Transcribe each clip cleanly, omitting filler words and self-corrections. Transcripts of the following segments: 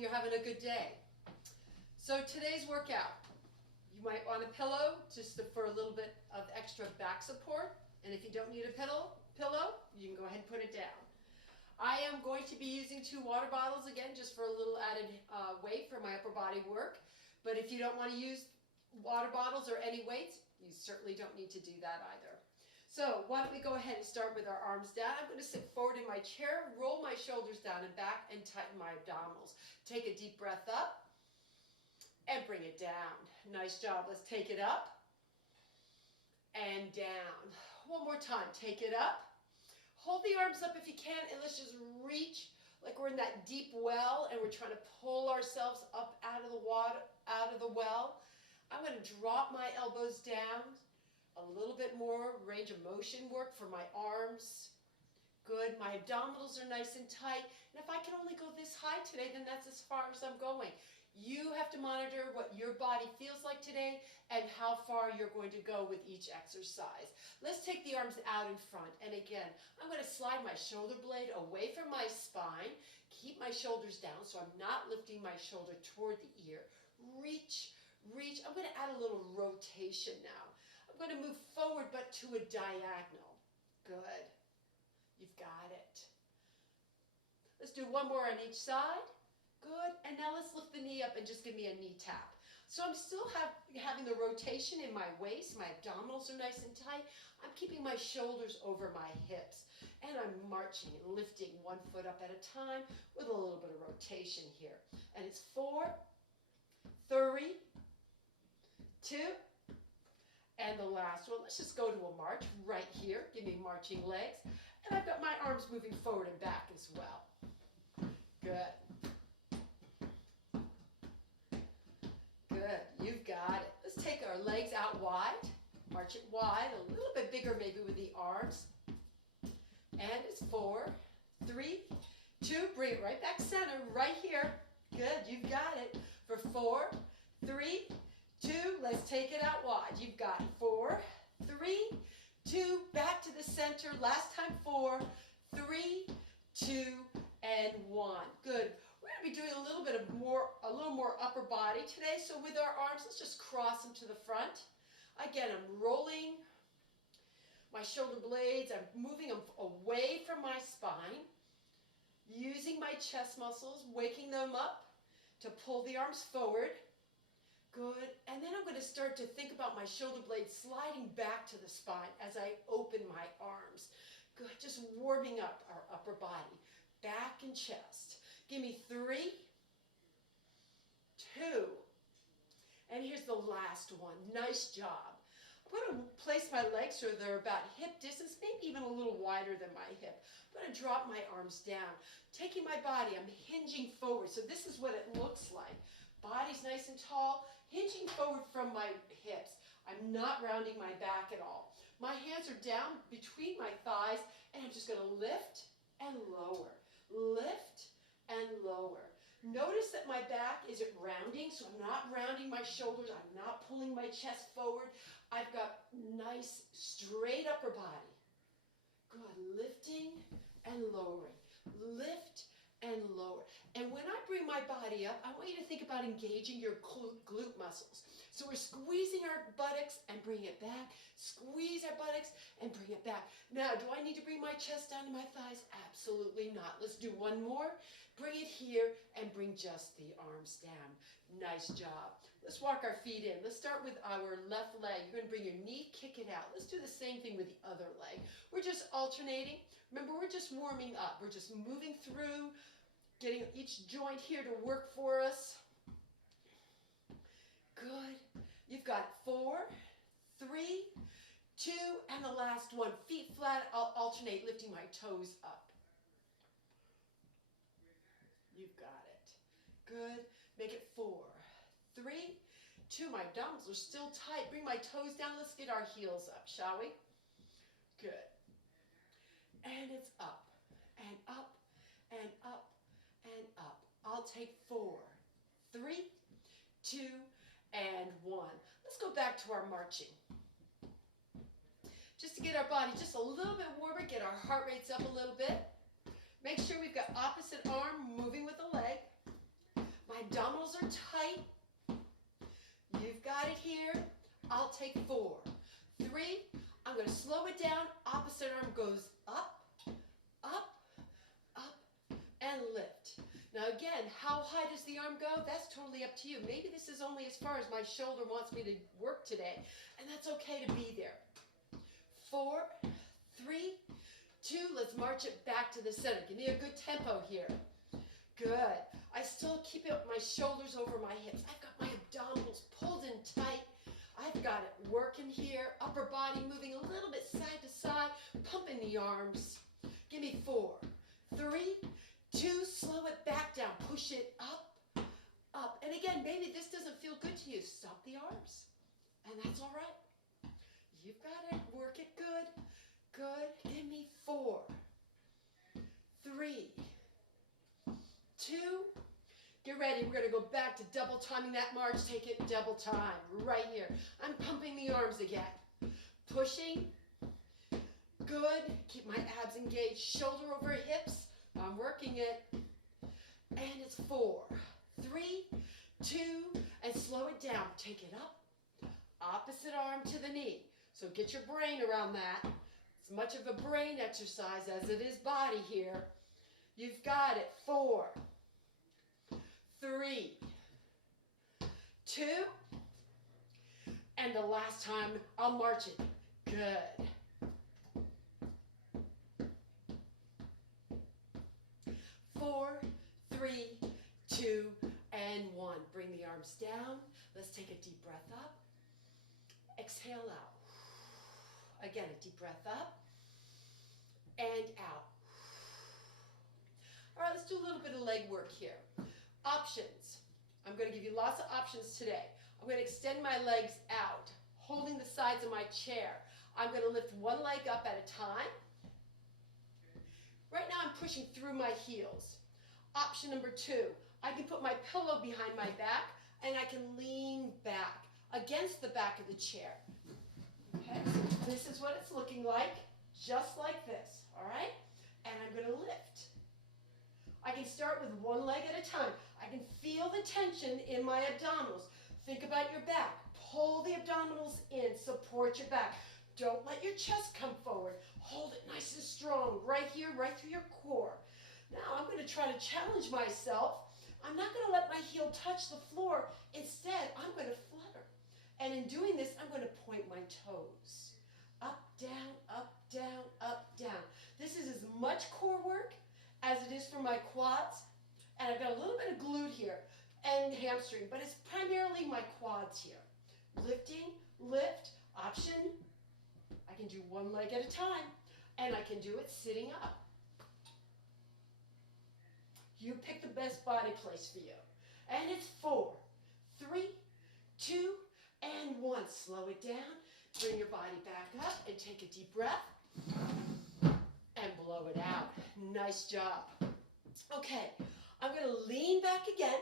hope you're having a good day. So today's workout, you might want a pillow just for a little bit of extra back support. And if you don't need a pillow, you can go ahead and put it down. I am going to be using 2 water bottles again just for a little added weight for my upper body work. But if you don't want to use water bottles or any weights, you certainly don't need to do that either. So why don't we go ahead and start with our arms down. I'm going to sit forward in my chair, roll my shoulders down and back, and tighten my abdominals. Take a deep breath up and bring it down. Nice job. Let's take it up and down. One more time. Take it up. Hold the arms up if you can, and let's just reach like we're in that deep well and we're trying to pull ourselves up out of the water, out of the well. I'm going to drop my elbows down. A little bit more range of motion work for my arms. Good. My abdominals are nice and tight. And if I can only go this high today, then that's as far as I'm going. You have to monitor what your body feels like today and how far you're going to go with each exercise. Let's take the arms out in front. And again, I'm going to slide my shoulder blade away from my spine. Keep my shoulders down so I'm not lifting my shoulder toward the ear. Reach, reach. I'm going to add a little rotation now. I'm going to move forward but to a diagonal. Good. You've got it. Let's do one more on each side. Good. And now let's lift the knee up and just give me a knee tap. So I'm still having the rotation in my waist. My abdominals are nice and tight. I'm keeping my shoulders over my hips. And I'm marching and lifting one foot up at a time with a little bit of rotation here. And it's 4, 3, 2, and the last one. Let's just go to a march right here. Give me marching legs. And I've got my arms moving forward and back as well. Good. Good. You've got it. Let's take our legs out wide. March it wide. A little bit bigger maybe with the arms. And it's 4, 3, 2. Bring it right back center right here. Good. You've got it. For 4, 3, 2. Let's take it out wide. You've got 4, 3, 2. Back to the center. Last time 4, 3, 2, and 1. Good. We're going to be doing a little more upper body today. So with our arms, let's just cross them to the front. Again, I'm rolling my shoulder blades. I'm moving them away from my spine, using my chest muscles, waking them up to pull the arms forward. Good. And then I'm going to start to think about my shoulder blades sliding back to the spine as I open my arms. Good. Just warming up our upper body, back and chest. Give me 3, 2, and here's the last one. Nice job. I'm going to place my legs so they're about hip distance, maybe even a little wider than my hip. I'm going to drop my arms down. Taking my body, I'm hinging forward. So this is what it looks like. Body's nice and tall, hinging forward from my hips. I'm not rounding my back at all. My hands are down between my thighs, and I'm just going to lift and lower. Lift and lower. Notice that my back isn't rounding, so I'm not rounding my shoulders. I'm not pulling my chest forward. I've got nice, straight upper body. Good. Lifting and lowering. Lift and lower. And when I bring my body up, I want you to think about engaging your glute muscles. So we're squeezing our buttocks and bring it back. Squeeze our buttocks and bring it back. Now, do I need to bring my chest down to my thighs? Absolutely not. Let's do one more. Bring it here and bring just the arms down. Nice job. Let's walk our feet in. Let's start with our left leg. You're going to bring your knee, kick it out. Let's do the same thing with the other leg. We're just alternating. Remember, we're just warming up. We're just moving through, getting each joint here to work for us. Good. You've got 4, 3, 2, and the last one. Feet flat. I'll alternate, lifting my toes up. You've got it. Good. Make it 4, 3, 2. My abdominals are still tight. Bring my toes down. Let's get our heels up, shall we? Good. And it's up, and up, and up, and up. I'll take 4, 3, 2, and 1. Let's go back to our marching. Just to get our body just a little bit warmer, get our heart rates up a little bit. Make sure we've got opposite arm moving with the leg. Abdominals are tight. You've got it here. I'll take 4. 3, I'm going to slow it down. Opposite arm goes up, up, up, and lift. Now again, how high does the arm go? That's totally up to you. Maybe this is only as far as my shoulder wants me to work today, and that's okay to be there. 4, 3, 2, let's march it back to the center. Give me a good tempo here. Good. I still keep my shoulders over my hips. I've got my abdominals pulled in tight. I've got it working here. Upper body moving a little bit side to side, pumping the arms. Give me 4, 3, 2, slow it back down. Push it up, up. And again, maybe this doesn't feel good to you. Stop the arms. And that's all right. You've got it. Work it good. Good. Give me 4, 3, 2. Get ready. We're going to go back to double timing that march. Take it double time right here. I'm pumping the arms again. Pushing. Good. Keep my abs engaged. Shoulder over hips. I'm working it. And it's 4, 3, 2, and slow it down. Take it up. Opposite arm to the knee. So get your brain around that. It's much of a brain exercise as it is body here. You've got it. 4, 3, 2, and the last time I'll march it. Good. 4, 3, 2, and 1. Bring the arms down. Let's take a deep breath up. Exhale out. Again, a deep breath up and out. All right, let's do a little bit of leg work here. Options. I'm going to give you lots of options today. I'm going to extend my legs out, holding the sides of my chair. I'm going to lift one leg up at a time. Right now I'm pushing through my heels. Option number 2, I can put my pillow behind my back and I can lean back against the back of the chair. Okay, so this is what it's looking like, just like this, all right? And I'm going to lift. I can start with one leg at a time. I can feel the tension in my abdominals. Think about your back. Pull the abdominals in, support your back. Don't let your chest come forward. Hold it nice and strong right here, right through your core. Now I'm going to try to challenge myself. I'm not going to let my heel touch the floor. Instead, I'm going to flutter. And in doing this, I'm going to point my toes. Up, down, up, down, up, down. This is as much core work as it is for my quads. And I've got a little bit of glute here and hamstring, but it's primarily my quads here. Lifting, lift, option. I can do one leg at a time, and I can do it sitting up. You pick the best body place for you. And it's 4, 3, 2, and 1. Slow it down. Bring your body back up and take a deep breath. And blow it out. Nice job. Okay, I'm going to lean back again.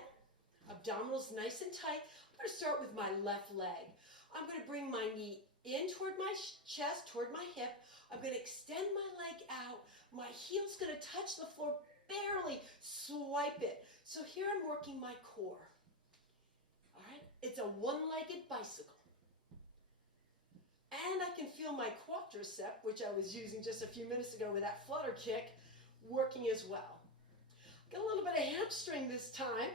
Abdominals nice and tight. I'm going to start with my left leg. I'm going to bring my knee in toward my chest, toward my hip. I'm going to extend my leg out. My heel's going to touch the floor, barely swipe it. So here I'm working my core. All right? It's a one-legged bicycle. And I can feel my quadricep, which I was using just a few minutes ago with that flutter kick, working as well. Got a little bit of hamstring this time.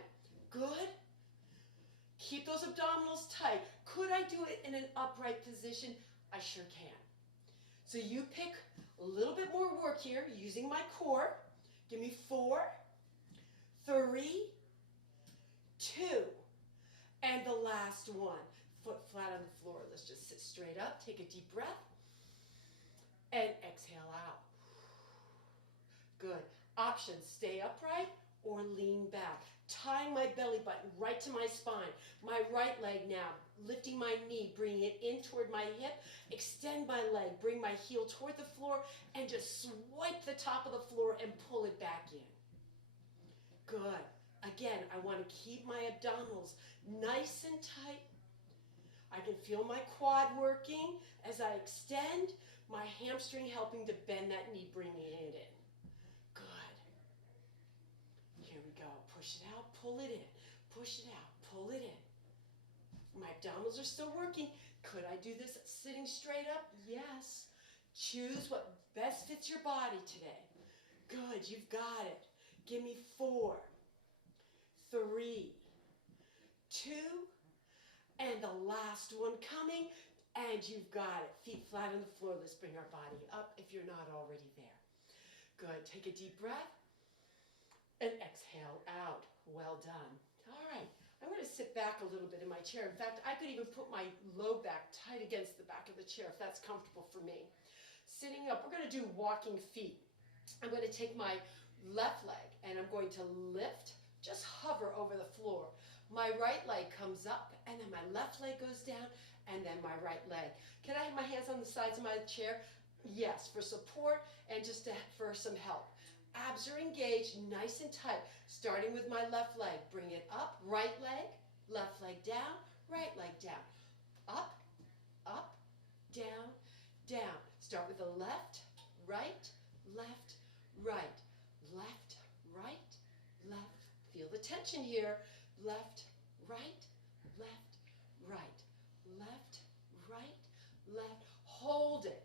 Good. Keep those abdominals tight. Could I do it in an upright position? I sure can. So you pick a little bit more work here using my core. Give me 4, 3, 2, and the last one. Foot flat on the floor. Let's just sit straight up. Take a deep breath. And exhale out. Good. Options. Stay upright or lean back. Tying my belly button right to my spine. My right leg now. Lifting my knee. Bringing it in toward my hip. Extend my leg. Bring my heel toward the floor. And just swipe the top of the floor and pull it back in. Good. Again, I want to keep my abdominals nice and tight. I can feel my quad working as I extend, my hamstring helping to bend that knee, bringing it in. Good. Here we go. Push it out, pull it in. Push it out, pull it in. My abdominals are still working. Could I do this sitting straight up? Yes. Choose what best fits your body today. Good, you've got it. Give me 4, 3, 2, and the last one coming, and you've got it. Feet flat on the floor. Let's bring our body up if you're not already there. Good, take a deep breath, and exhale out. Well done. All right, I'm going to sit back a little bit in my chair. In fact, I could even put my low back tight against the back of the chair if that's comfortable for me. Sitting up, we're going to do walking feet. I'm going to take my left leg and I'm going to lift, just hover over the floor. My right leg comes up and then my left leg goes down and then my right leg. Can I have my hands on the sides of my chair? Yes, for support and just for some help. Abs are engaged, nice and tight. Starting with my left leg, bring it up, right leg, left leg down, right leg down. Up, up, down, down. Start with the left, right, left, right, left, right, left. Feel the tension here. Left, right, left, right, left, right, left. Hold it.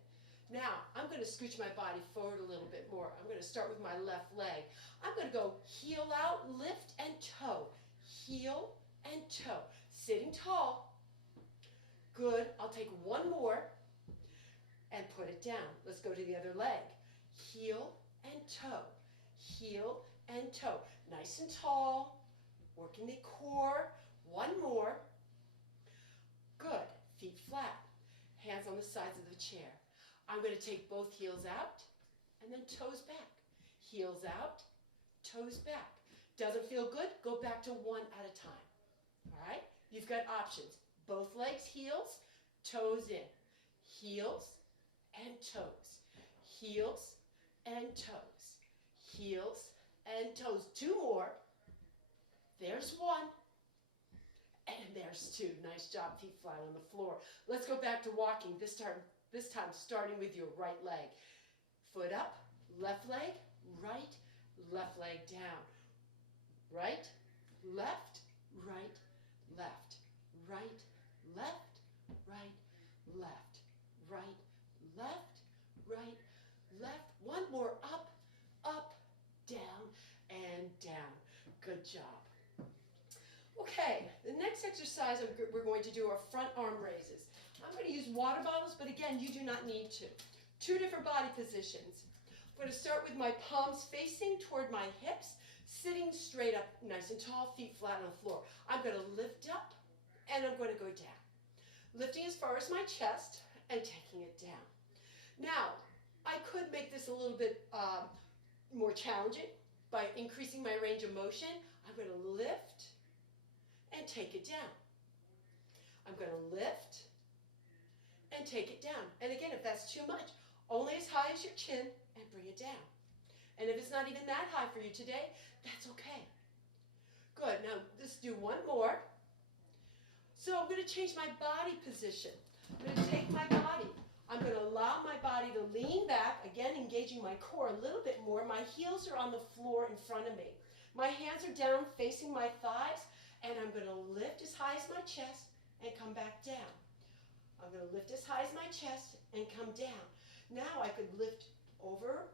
Now, I'm going to scooch my body forward a little bit more. I'm going to start with my left leg. I'm going to go heel out, lift, and toe. Heel and toe. Sitting tall. Good. I'll take one more and put it down. Let's go to the other leg. Heel and toe. Heel and toe. Nice and tall. Working the core. One more. Good. Feet flat. Hands on the sides of the chair. I'm going to take both heels out and then toes back. Heels out, toes back. Doesn't feel good? Go back to one at a time. All right? You've got options. Both legs, heels, toes in. Heels and toes. Heels and toes. Heels and toes. 2 more. There's 1. And there's 2. Nice job, feet flat on the floor. Let's go back to walking. This time starting with your right leg. Foot up, left leg, right, left leg down. Right, left, right, left, right, left, right, left, right, left, right, left. One more up, up, down, and down. Good job. Okay, the next exercise we're going to do are front arm raises. I'm going to use water bottles, but again, you do not need to. 2 different body positions. I'm going to start with my palms facing toward my hips, sitting straight up, nice and tall, feet flat on the floor. I'm going to lift up, and I'm going to go down. Lifting as far as my chest, and taking it down. Now, I could make this a little bit more challenging by increasing my range of motion. I'm going to lift and take it down. I'm going to lift and take it down. And again, if that's too much, only as high as your chin and bring it down. And if it's not even that high for you today, that's okay. Good. Now, let's do one more. So I'm going to change my body position. I'm going to take my body. I'm going to allow my body to lean back, again, engaging my core a little bit more. My heels are on the floor in front of me. My hands are down facing my thighs, and I'm going to lift as high as my chest and come back down. I'm going to lift as high as my chest and come down. Now I could lift over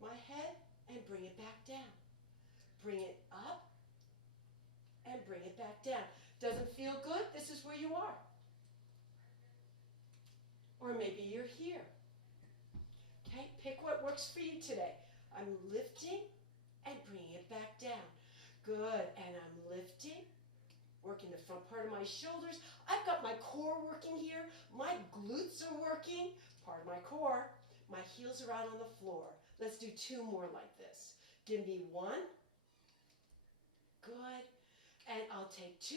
my head and bring it back down. Bring it up and bring it back down. Doesn't feel good? This is where you are. Or maybe you're here. Okay, pick what works for you today. I'm lifting and bringing it back down. Good, and I'm lifting. Working the front part of my shoulders. I've got my core working here. My glutes are working. Part of my core. My heels are out on the floor. Let's do 2 more like this. Give me 1. Good. And I'll take 2.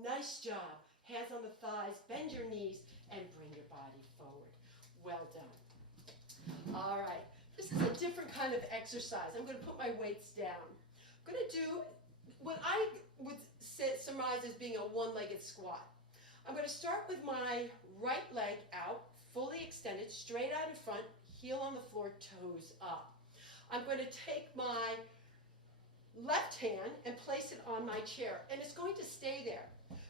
Nice job. Hands on the thighs. Bend your knees and bring your body forward. Well done. All right. This is a different kind of exercise. I'm going to put my weights down. I'm going to do what I would surmise as being a 1-legged squat. I'm going to start with my right leg out, fully extended, straight out in front, heel on the floor, toes up. I'm going to take my left hand and place it on my chair, and it's going to stay there.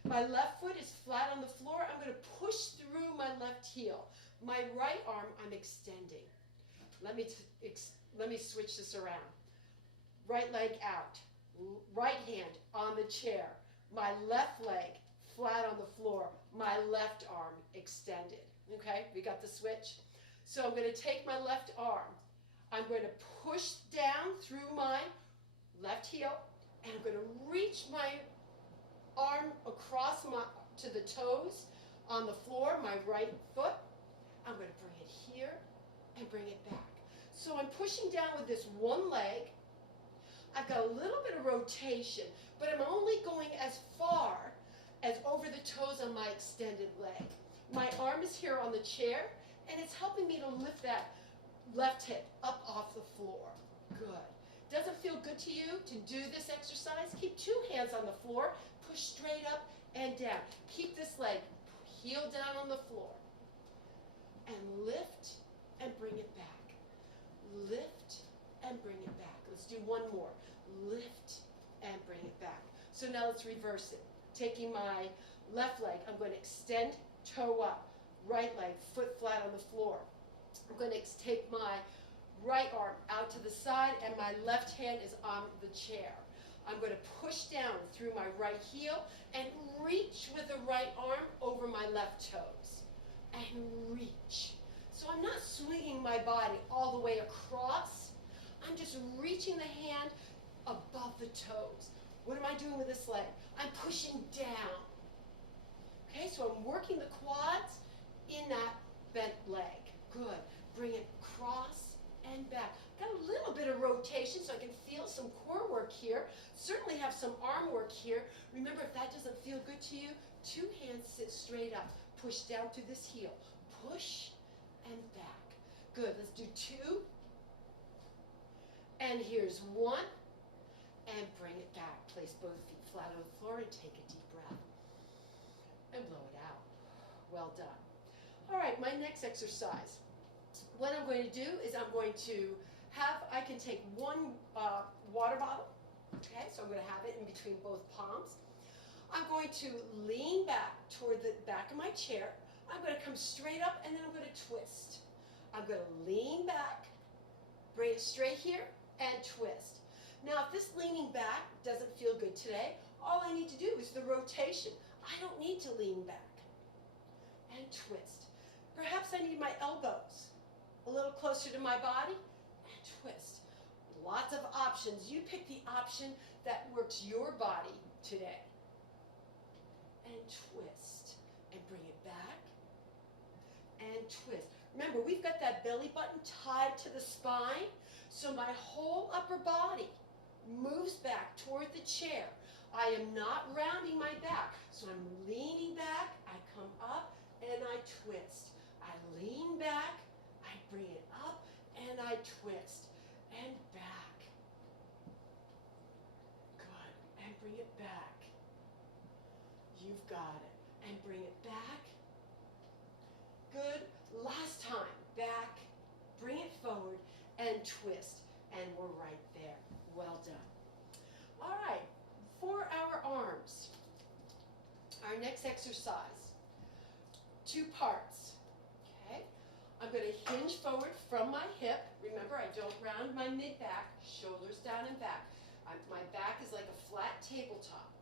My left foot is flat on the floor. I'm going to push through my left heel. My right arm, I'm extending. Let me switch this around. Right leg out. Right hand on the chair. My left leg flat on the floor. My left arm extended. Okay, we got the switch. So I'm going to take my left arm. I'm going to push down through my left heel, and I'm going to reach my arm across to the toes on the floor, my right foot. I'm going to bring it here and bring it back. So I'm pushing down with this one leg. I've got a little bit of rotation, but I'm only going as far as over the toes on my extended leg. My arm is here on the chair, and it's helping me to lift that left hip up off the floor. Good. Doesn't feel good to you to do this exercise? Keep two hands on the floor. Push straight up and down. Keep this leg heel down on the floor. And lift and bring it back. Lift and bring it back. Let's do one more. Lift and bring it back. So now let's reverse it. Taking my left leg, I'm going to extend, toe up. Right leg, foot flat on the floor. I'm going to take my right arm out to the side, and my left hand is on the chair. I'm going to push down through my right heel and reach with the right arm over my left toes. And reach. So I'm not swinging my body all the way across. I'm just reaching the hand above the toes. What am I doing with this leg? I'm pushing down. Okay, so I'm working the quads in that bent leg. Good. Bring it across and back. Got a little bit of rotation so I can feel some core work here. Certainly have some arm work here. Remember, if that doesn't feel good to you, two hands sit straight up. Push down through this heel. Push and back. Good. Let's do two. And here's one. And bring it back. Place both feet flat on the floor and take a deep breath. And blow it out. Well done. All right, my next exercise. What I'm going to do is I can take one water bottle. Okay, so I'm going to have it in between both palms. I'm going to lean back toward the back of my chair. I'm going to come straight up, and then I'm going to twist. I'm going to lean back, bring it straight here, and twist. Now, if this leaning back doesn't feel good today, all I need to do is the rotation. I don't need to lean back. And twist. Perhaps I need my elbows a little closer to my body, and twist. Lots of options. You pick the option that works your body today. And twist. And bring it back. And twist. Remember, we've got that belly button tied to the spine, so my whole upper body moves back toward the chair. I am not rounding my back, so I'm leaning back, I come up, and I twist. I lean back, I bring it up, and I twist. And back. Good. And bring it back. You've got it. And bring it back. Good. Last time. Back. Bring it forward, and twist. And we're right there. Well done. All right. For our arms, our next exercise, 2 parts. Okay. I'm going to hinge forward from my hip. Remember, I don't round my mid-back, shoulders down and back. My back is like a flat tabletop.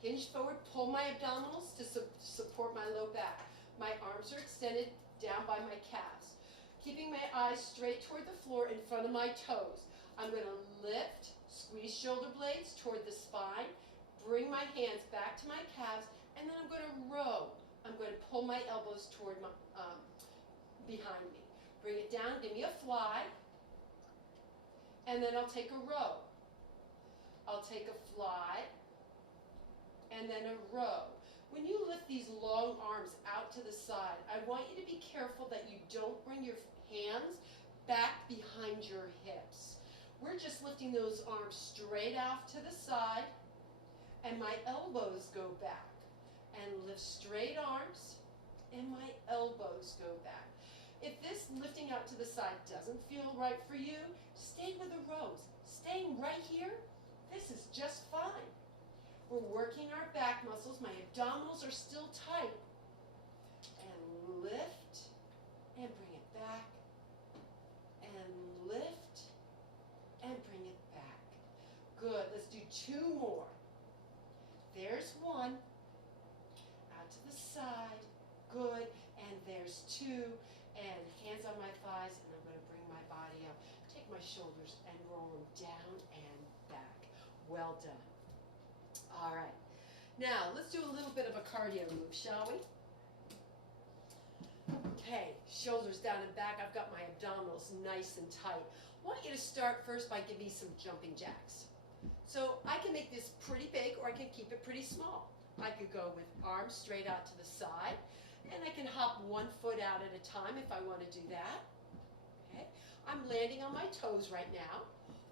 Hinge forward, pull my abdominals to support my low back. My arms are extended down by my calves. Keeping my eyes straight toward the floor in front of my toes. I'm going to lift, squeeze shoulder blades toward the spine, bring my hands back to my calves, and then I'm going to row. I'm going to pull my elbows toward my behind me. Bring it down, give me a fly, and then I'll take a row. I'll take a fly, and then a row. When you lift these long arms out to the side, I want you to be careful that you don't bring your hands back behind your hips. We're just lifting those arms straight off to the side, and my elbows go back. And lift straight arms, and my elbows go back. If this lifting out to the side doesn't feel right for you, stay with the rows. Staying right here, This is just fine. We're working our back muscles. My abdominals are still tight. And lift and bring it back. And lift and bring it back. Good. Let's do 2 more. There's 1. Out to the side. Good. And there's 2. And hands on my thighs. And I'm going to bring my body up. Take my shoulders and roll them down and back. Well done. All right. Now, let's do a little bit of a cardio move, shall we? Okay, shoulders down and back. I've got my abdominals nice and tight. I want you to start first by giving me some jumping jacks. So I can make this pretty big or I can keep it pretty small. I could go with arms straight out to the side, and I can hop 1 foot out at a time if I want to do that. Okay, I'm landing on my toes right now,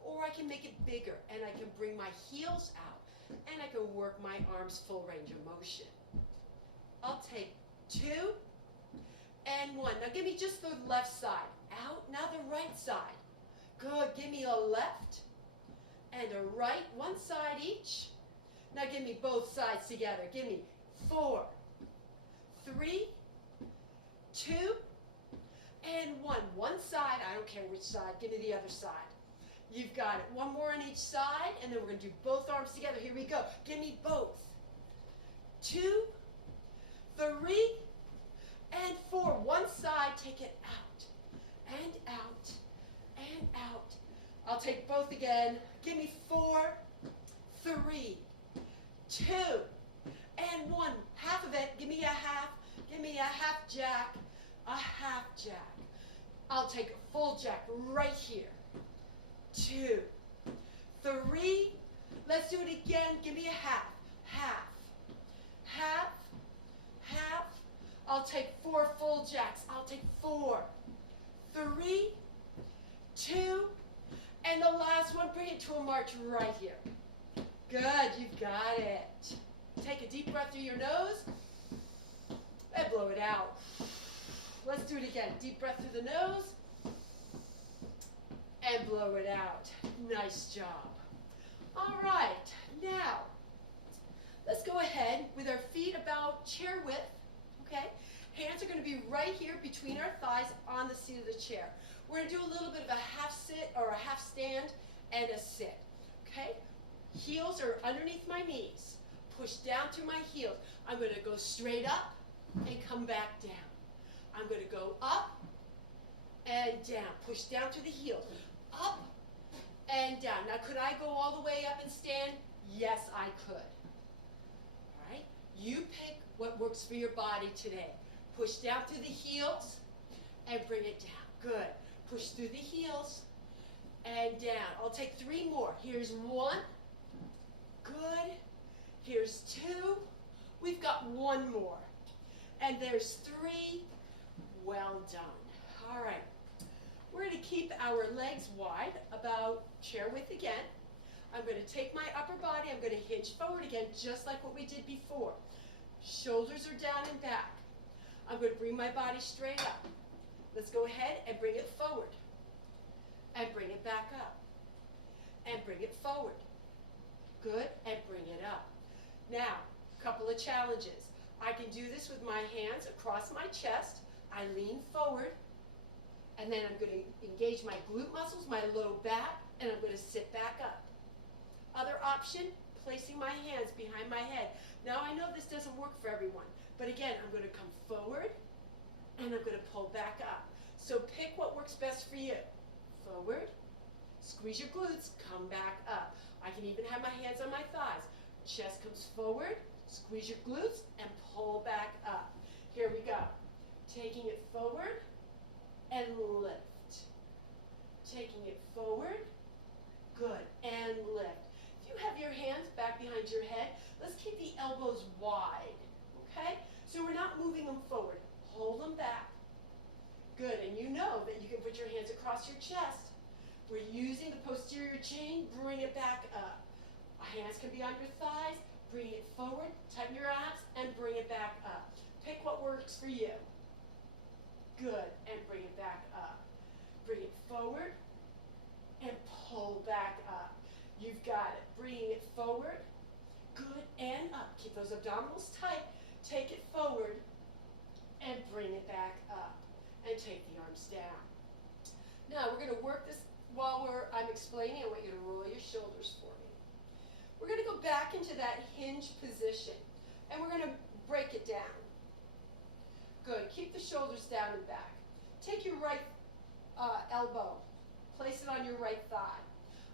or I can make it bigger and I can bring my heels out and I can work my arms full range of motion. I'll take 2 and 1. Now give me just the left side. Out. Now the right side. Good. Give me a left and a right. 1 side each. Now give me both sides together. Give me 4, 3, 2, and 1. 1 side. I don't care which side. Give me the other side. You've got it. 1 more on each side, and then we're going to do both arms together. Here we go. Give me both. 2, 3, and 4. 1 side, take it out, and out, and out. I'll take both again. Give me 4, 3, 2, and 1. Half of it. Give me a half. Give me a half jack. A half jack. I'll take a full jack right here. 2, 3. Let's do it again. Give me a half. Half. Half. Half. I'll take 4 full jacks. I'll take 4, 3, 2, and the last one, bring it to a march right here. Good, you've got it. Take a deep breath through your nose and blow it out. Let's do it again. Deep breath through the nose and blow it out. Nice job. All right, now let's go ahead with our feet about chair width. Okay, hands are going to be right here between our thighs on the seat of the chair. We're going to do a little bit of a half sit or a half stand and a sit. Okay, heels are underneath my knees. Push down through my heels. I'm going to go straight up and come back down. I'm going to go up and down. Push down through the heels. Up and down. Now, could I go all the way up and stand? Yes, I could. All right, you pick what works for your body today. Push down through the heels and bring it down. Good. Push through the heels and down. I'll take 3 more. Here's 1. Good. Here's 2. We've got 1 more. And there's 3. Well done. All right. We're going to keep our legs wide, about chair width again. I'm going to take my upper body. I'm going to hinge forward again, just like what we did before. Shoulders are down and back. I'm going to bring my body straight up. Let's go ahead and bring it forward. And bring it back up. And bring it forward. Good. And bring it up. Now, a couple of challenges. I can do this with my hands across my chest. I lean forward. And then I'm going to engage my glute muscles, my low back, and I'm going to sit back up. Other option, placing my hands behind my head. Now I know this doesn't work for everyone, but again, I'm going to come forward and I'm going to pull back up. So pick what works best for you. Forward, squeeze your glutes, come back up. I can even have my hands on my thighs. Chest comes forward, squeeze your glutes, and pull back up. Here we go. Taking it forward and lift. Taking it forward, good, and lift. If you have your hands back behind your head, let's keep the elbows wide, okay? So we're not moving them forward. Hold them back. Good, and you know that you can put your hands across your chest. We're using the posterior chain, bring it back up. Hands can be on your thighs, bring it forward, tighten your abs, and bring it back up. Pick what works for you. Good, and bring it back up. Bring it forward, and pull back up. You've got it. Bringing it forward. Good, and up. Keep those abdominals tight. Take it forward and bring it back up. And take the arms down. Now we're going to work this while I'm explaining. I want you to roll your shoulders for me. We're going to go back into that hinge position. And we're going to break it down. Good. Keep the shoulders down and back. Take your right elbow. Place it on your right thigh.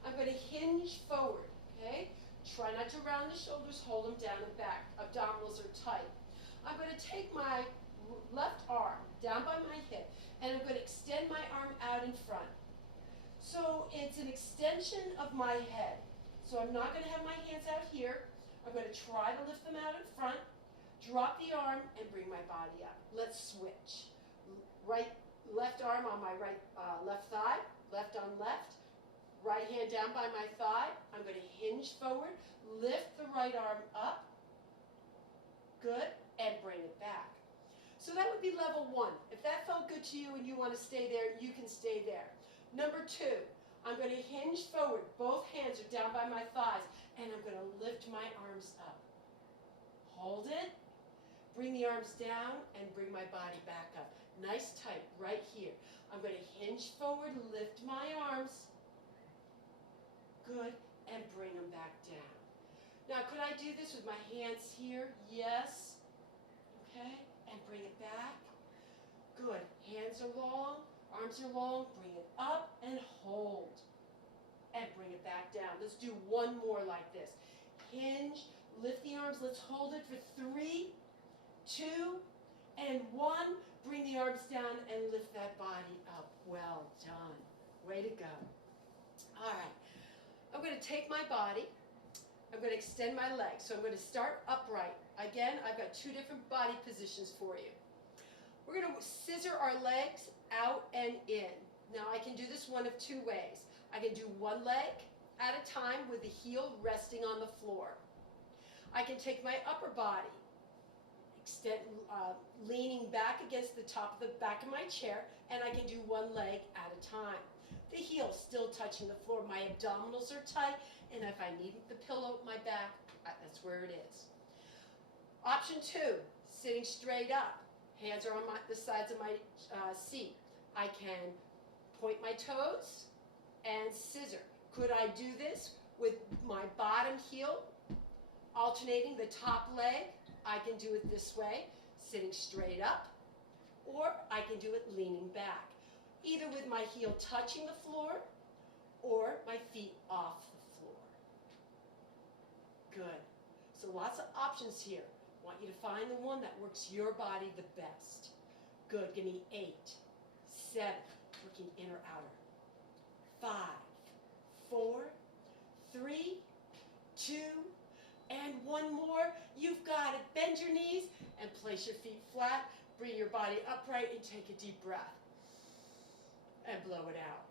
I'm going to hinge forward. Okay? Try not to round the shoulders. Hold them down and back. Abdominals are tight. I'm going to take my left arm down by my hip, and I'm going to extend my arm out in front. So it's an extension of my head. So I'm not going to have my hands out here. I'm going to try to lift them out in front, drop the arm, and bring my body up. Let's switch. Left arm on my left thigh, left on left, right hand down by my thigh. I'm going to hinge forward, lift the right arm up, good, and bring it back. So that would be level 1. If that felt good to you and you want to stay there, you can stay there. Number 2, I'm going to hinge forward. Both hands are down by my thighs, and I'm going to lift my arms up. Hold it. Bring the arms down and bring my body back up. Nice tight right here. I'm going to hinge forward, lift my arms. Good. And bring them back down. Now, could I do this with my hands here? Yes. Okay. And bring it back. Good. Hands are long, arms are long. Bring it up and hold. And bring it back down. Let's do one more like this. Hinge, lift the arms. Let's hold it for 3, 2, and 1. Bring the arms down and lift that body up. Well done. Way to go. All right. I'm going to take my body. I'm going to extend my legs. So I'm going to start upright. Again, I've got 2 different body positions for you. We're going to scissor our legs out and in. Now I can do this one of 2 ways. I can do one leg at a time with the heel resting on the floor. I can take my upper body, leaning back against the top of the back of my chair, and I can do one leg at a time. The heel still touching the floor. My abdominals are tight, and if I need the pillow at my back, that's where it is. Option 2, sitting straight up. Hands are on the sides of my seat. I can point my toes and scissor. Could I do this with my bottom heel alternating the top leg? I can do it this way, sitting straight up, or I can do it leaning back, either with my heel touching the floor or my feet off the floor. Good. So lots of options here. I want you to find the one that works your body the best. Good. Give me 8, 7, working inner outer. 5, 4, 3, 2, and 1 more. You've got it. Bend your knees and place your feet flat. Bring your body upright and take a deep breath. And blow it out.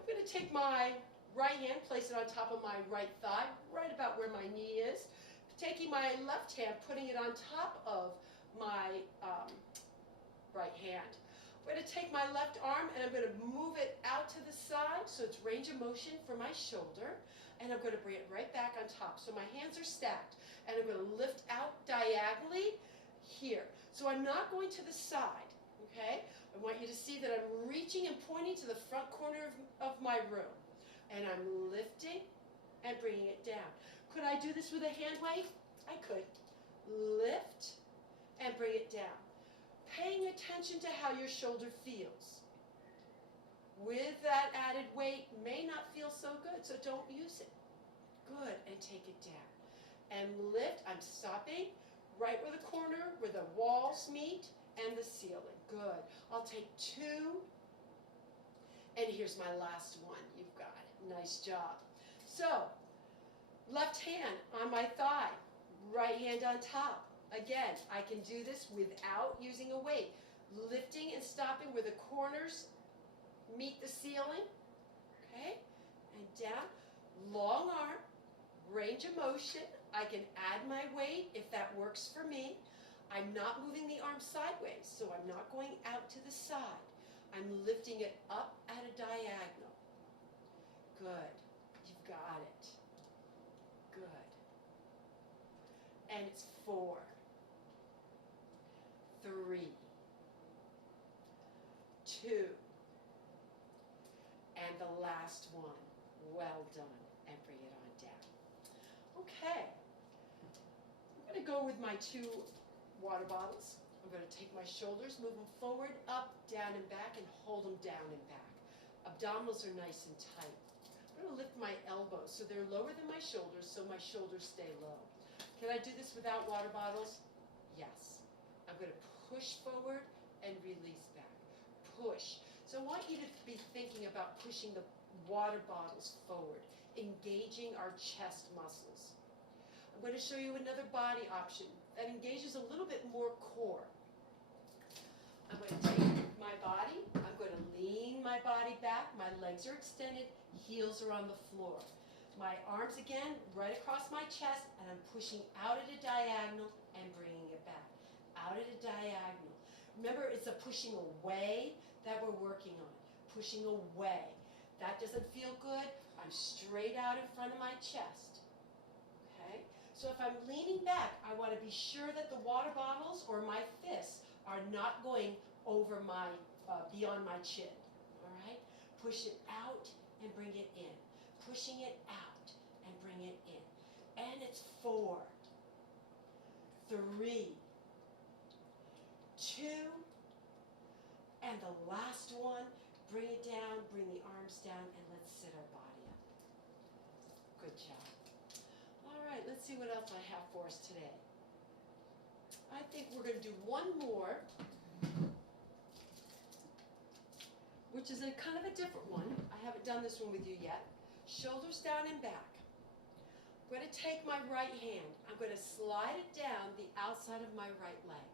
I'm going to take my right hand, place it on top of my right thigh, right about where my knee is. Taking my left hand, putting it on top of my right hand. I'm going to take my left arm and I'm going to move it out to the side so it's range of motion for my shoulder. And I'm going to bring it right back on top. So my hands are stacked. And I'm going to lift out diagonally here. So I'm not going to the side, okay? I want you to see that I'm reaching and pointing to the front corner of my room. And I'm lifting and bringing it down. Could I do this with a hand weight? I could. Lift and bring it down. Paying attention to how your shoulder feels. With that added weight, may not feel so good, so don't use it. Good, and take it down. And lift, I'm stopping right where the corner, where the walls meet, and the ceiling. Good. I'll take 2, and here's my last one. You've got it. Nice job. So, left hand on my thigh, right hand on top. Again, I can do this without using a weight. Lifting and stopping where the corners meet the ceiling, okay, and down, long arm, range of motion. I can add my weight if that works for me. I'm not moving the arm sideways, so I'm not going out to the side. I'm lifting it up at a diagonal. Good. You've got it. Good. And it's 4, 3, 2, and the last one. Well done. And bring it on down. Okay. I'm going to go with my 2 water bottles. I'm going to take my shoulders, move them forward, up, down, and back, and hold them down and back. Abdominals are nice and tight. I'm going to lift my elbows so they're lower than my shoulders, so my shoulders stay low. Can I do this without water bottles? Yes. I'm going to push forward and release back. Push. So I want you to be thinking about pushing the water bottles forward, engaging our chest muscles. I'm going to show you another body option that engages a little bit more core. I'm going to take my body, I'm going to lean my body back, my legs are extended, heels are on the floor. My arms again, right across my chest, and I'm pushing out at a diagonal and bringing it back. Out at a diagonal. Remember, it's a pushing away that we're working on. Pushing away. That doesn't feel good. I'm straight out in front of my chest. Okay? So if I'm leaning back, I want to be sure that the water bottles or my fists are not going over my, beyond my chin. All right? Push it out and bring it in. Pushing it out and bring it in. And it's 4, 3, 2, and the last one. Bring it down, bring the arms down, and let's sit our body up. Good job. All right, let's see what else I have for us today. I think we're going to do one more, which is a kind of a different one. I haven't done this one with you yet. Shoulders down and back. I'm going to take my right hand. I'm going to slide it down the outside of my right leg.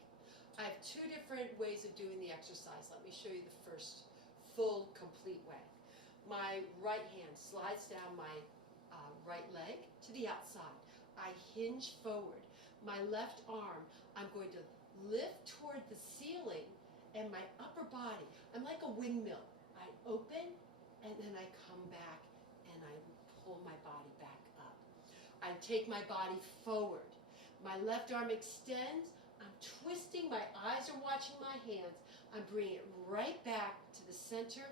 I have 2 different ways of doing the exercise. Let me show you the first full, complete way. My right hand slides down my right leg to the outside. I hinge forward. My left arm, I'm going to lift toward the ceiling, and my upper body, I'm like a windmill. I open, and then I come back, and I pull my body back up. I take my body forward. My left arm extends. I'm twisting. My eyes are watching my hands. I'm bringing it right back to the center,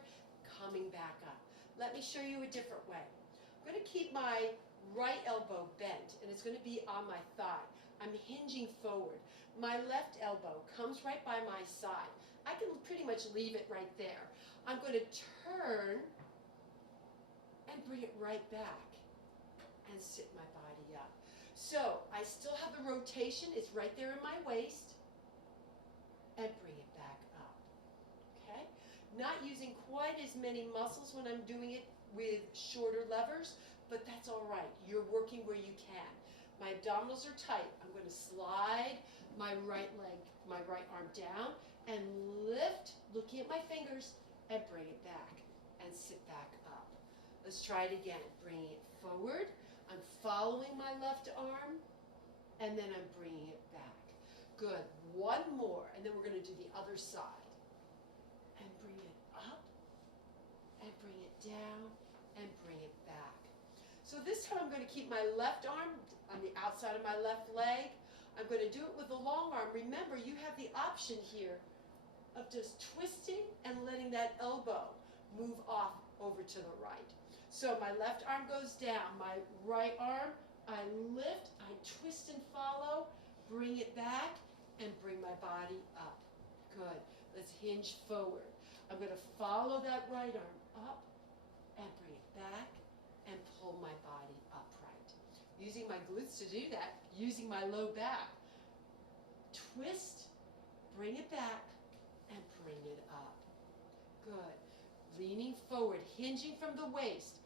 coming back up. Let me show you a different way. I'm going to keep my right elbow bent, and it's going to be on my thigh. I'm hinging forward. My left elbow comes right by my side. I can pretty much leave it right there. I'm going to turn and bring it right back and sit my body up. So I still have the rotation. It's right there in my waist. And bring it back up. Okay? Not using quite as many muscles when I'm doing it with shorter levers, but that's all right. You're working where you can. My abdominals are tight. I'm going to slide my right leg, my right arm down and lift, looking at my fingers, and bring it back and sit back up. Let's try it again. Bringing it forward. I'm following my left arm, and then I'm bringing it back. Good. One more, and then we're going to do the other side. And bring it up, and bring it down, and bring it back. So this time I'm going to keep my left arm on the outside of my left leg. I'm going to do it with the long arm. Remember, you have the option here of just twisting and letting that elbow move off over to the right. So my left arm goes down. My right arm, I lift, I twist and follow, bring it back, and bring my body up. Good. Let's hinge forward. I'm going to follow that right arm up and bring it back and pull my body upright. Using my glutes to do that, using my low back. Twist, bring it back, and bring it up. Good. Leaning forward, hinging from the waist.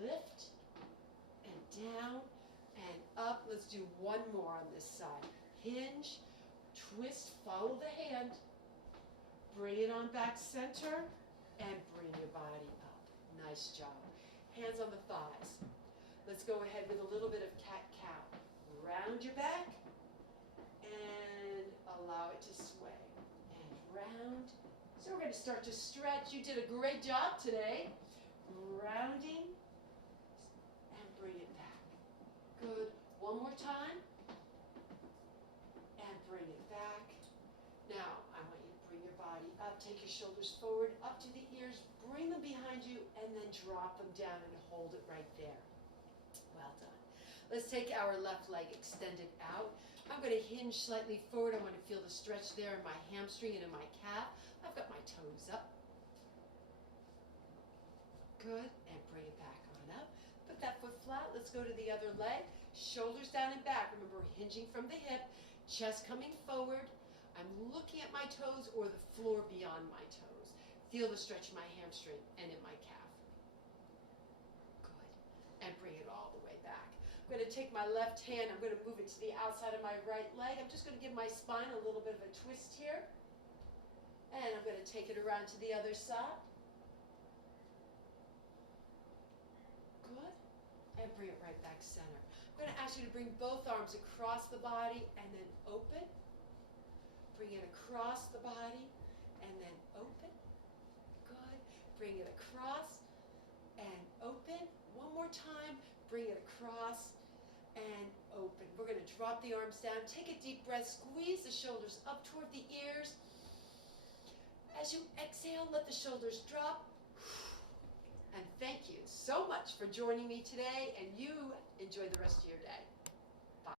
Lift and down and up. Let's do one more on this side. Hinge, twist, follow the hand. Bring it on back center and bring your body up. Nice job. Hands on the thighs. Let's go ahead with a little bit of cat-cow. Round your back and allow it to sway. And round. So we're going to start to stretch. You did a great job today. grounding, and bring it back. Good. One more time, and bring it back. Now, I want you to bring your body up, take your shoulders forward, up to the ears, bring them behind you, and then drop them down and hold it right there. Well done. Let's take our left leg extended out. I'm going to hinge slightly forward. I want to feel the stretch there in my hamstring and in my calf. I've got my toes up. Good, and bring it back on up. Put that foot flat. Let's go to the other leg. Shoulders down and back. Remember, we're hinging from the hip, chest coming forward. I'm looking at my toes or the floor beyond my toes. Feel the stretch in my hamstring and in my calf. Good. And bring it all the way back. I'm going to take my left hand. I'm going to move it to the outside of my right leg. I'm just going to give my spine a little bit of a twist here. And I'm going to take it around to the other side. Good. And bring it right back center. I'm going to ask you to bring both arms across the body and then open. Bring it across the body and then open. Good. Bring it across and open. One more time. Bring it across and open. We're going to drop the arms down. Take a deep breath. Squeeze the shoulders up toward the ears. As you exhale, let the shoulders drop. And thank you so much for joining me today, and you enjoy the rest of your day.